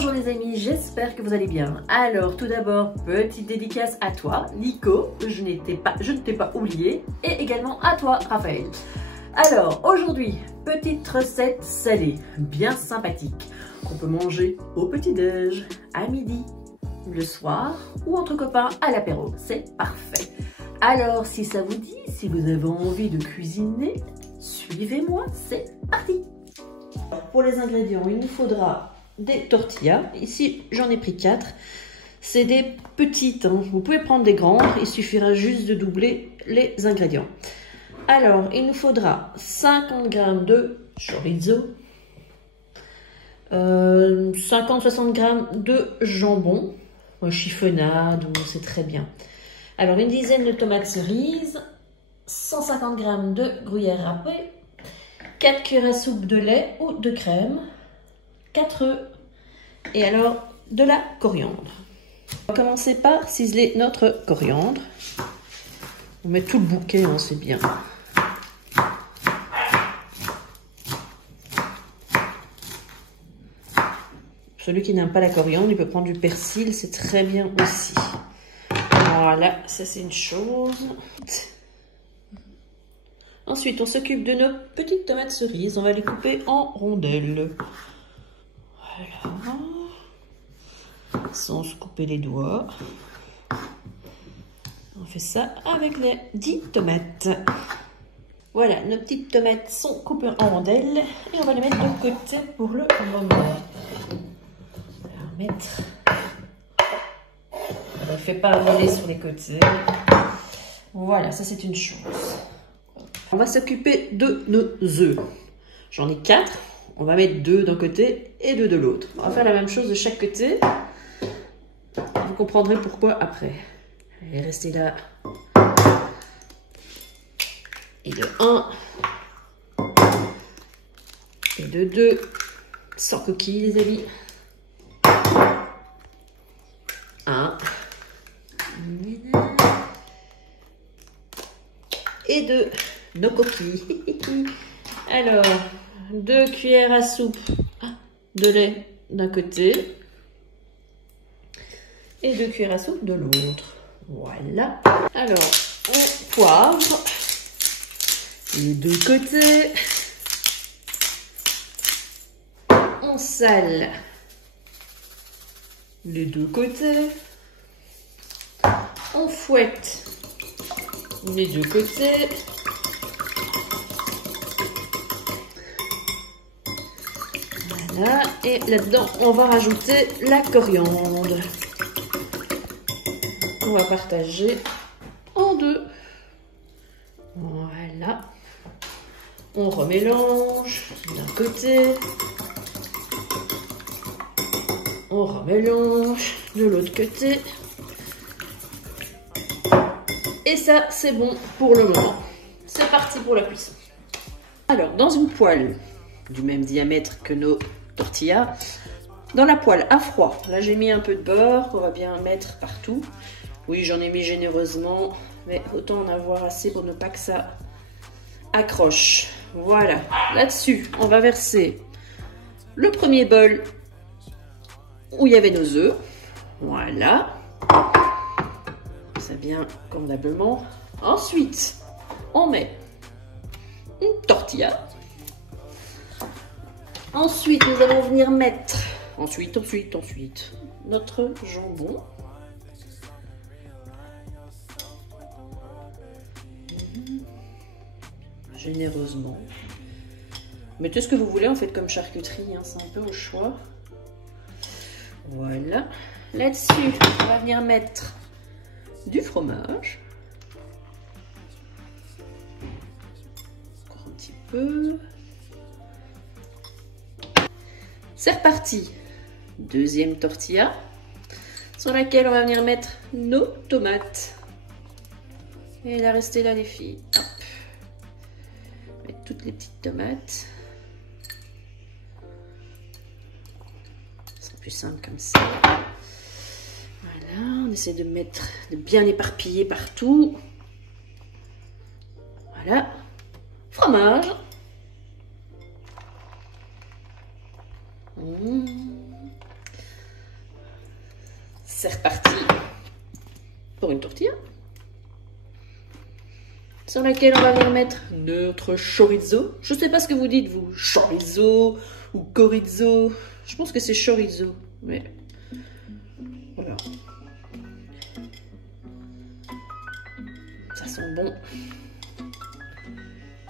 Bonjour les amis, j'espère que vous allez bien. Alors tout d'abord, petite dédicace à toi, Nico, je ne t'ai pas oublié, et également à toi, Raphaël. Alors aujourd'hui, petite recette salée, bien sympathique, qu'on peut manger au petit-déj, à midi, le soir ou entre copains à l'apéro, c'est parfait. Alors si ça vous dit, si vous avez envie de cuisiner, suivez-moi, c'est parti. Pour les ingrédients, il nous faudra des tortillas. Ici, j'en ai pris 4. C'est des petites, hein. Vous pouvez prendre des grandes, il suffira juste de doubler les ingrédients. Alors, il nous faudra 50 g de chorizo, 50-60 g de jambon, chiffonnade, c'est très bien. Alors, une dizaine de tomates cerises, 150 g de gruyère râpée, 4 cuillères à soupe de lait ou de crème, 4 œufs et alors de la coriandre. On va commencer par ciseler notre coriandre. On met tout le bouquet, hein, c'est bien. Celui qui n'aime pas la coriandre, il peut prendre du persil, c'est très bien aussi. Voilà, ça c'est une chose. Ensuite, on s'occupe de nos petites tomates cerises. On va les couper en rondelles. Voilà. Sans se couper les doigts. On fait ça avec les 10 tomates. Voilà, nos petites tomates sont coupées en rondelles. Et on va les mettre de côté pour le moment. On va mettre... On ne fait pas voler sur les côtés. Voilà, ça c'est une chose. On va s'occuper de nos œufs. J'en ai 4. On va mettre 2 d'un côté et 2 de l'autre. On va faire la même chose de chaque côté. Vous comprendrez pourquoi après. Allez, restez là. Et de 1. Et de 2. Sans coquille, les amis. 1. Et 2. Nos coquilles. Alors, 2 cuillères à soupe de lait d'un côté et 2 cuillères à soupe de l'autre. Voilà. Alors, on poivre les deux côtés. On sale les deux côtés. On fouette les deux côtés. Voilà. Et là-dedans, on va rajouter la coriandre. On va partager en 2. Voilà. On remélange d'un côté. On remélange de l'autre côté. Et ça, c'est bon pour le moment. C'est parti pour la cuisson. Alors, dans une poêle du même diamètre que nos tortillas, dans la poêle à froid, là j'ai mis un peu de beurre qu'on va bien mettre partout. Oui, j'en ai mis généreusement, mais autant en avoir assez pour ne pas que ça accroche. Voilà, là-dessus, on va verser le premier bol où il y avait nos œufs. Voilà. Ça bien convenablement. Ensuite, on met une tortilla. Ensuite, nous allons venir mettre, ensuite, notre jambon. Généreusement. Mettez ce que vous voulez, en fait, comme charcuterie, hein, c'est un peu au choix. Voilà. Là-dessus, on va venir mettre du fromage. Encore un petit peu. C'est reparti. Deuxième tortilla sur laquelle on va venir mettre nos tomates. Et elle a resté là, les filles. Hop. Mettre toutes les petites tomates. C'est plus simple comme ça. Voilà, on essaie de bien éparpiller partout. Voilà. Fromage. c'est reparti pour une tortilla sur laquelle on va venir mettre notre chorizo. Je ne sais pas ce que vous dites, vous, chorizo ou chorizo. Je pense que c'est chorizo, mais voilà. Ça sent bon.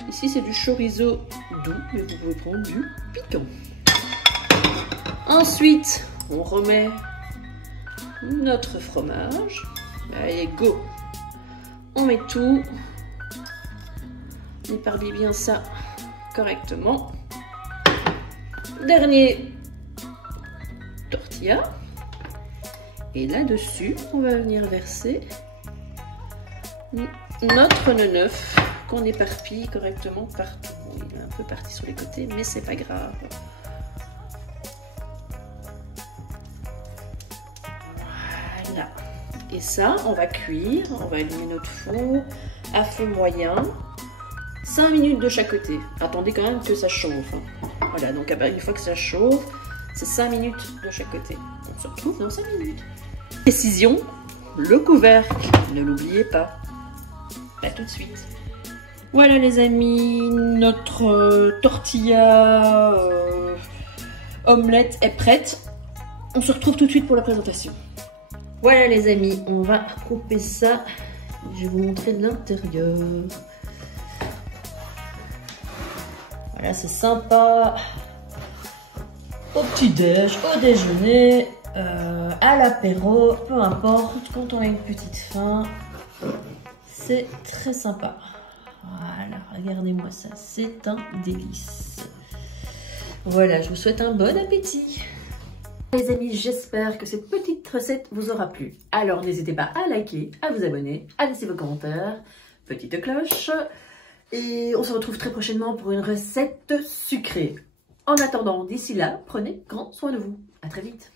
Ici, c'est du chorizo doux, mais vous pouvez prendre du piquant. Ensuite, on remet notre fromage. Allez, go! On met tout. On éparpille bien ça correctement. Dernier tortilla. Et là-dessus, on va venir verser notre neuf qu'on éparpille correctement partout. Il est un peu parti sur les côtés, mais c'est pas grave. Voilà. Et ça, on va cuire. On va allumer notre four à feu moyen. 5 minutes de chaque côté. Attendez quand même que ça chauffe. Voilà, donc une fois que ça chauffe, c'est 5 minutes de chaque côté. On se retrouve dans 5 minutes. Précision, le couvercle, ne l'oubliez pas. À tout de suite. Voilà les amis, notre tortilla omelette est prête. On se retrouve tout de suite pour la présentation. Voilà les amis, on va couper ça. Je vais vous montrer l'intérieur. Voilà, c'est sympa. Au petit-déj, au déjeuner, à l'apéro, peu importe, quand on a une petite faim. C'est très sympa. Voilà, regardez-moi ça, c'est un délice. Voilà, je vous souhaite un bon appétit. Les amis, j'espère que cette petite recette vous aura plu. Alors n'hésitez pas à liker, à vous abonner, à laisser vos commentaires, petite cloche. Et on se retrouve très prochainement pour une recette sucrée. En attendant, d'ici là, prenez grand soin de vous. À très vite.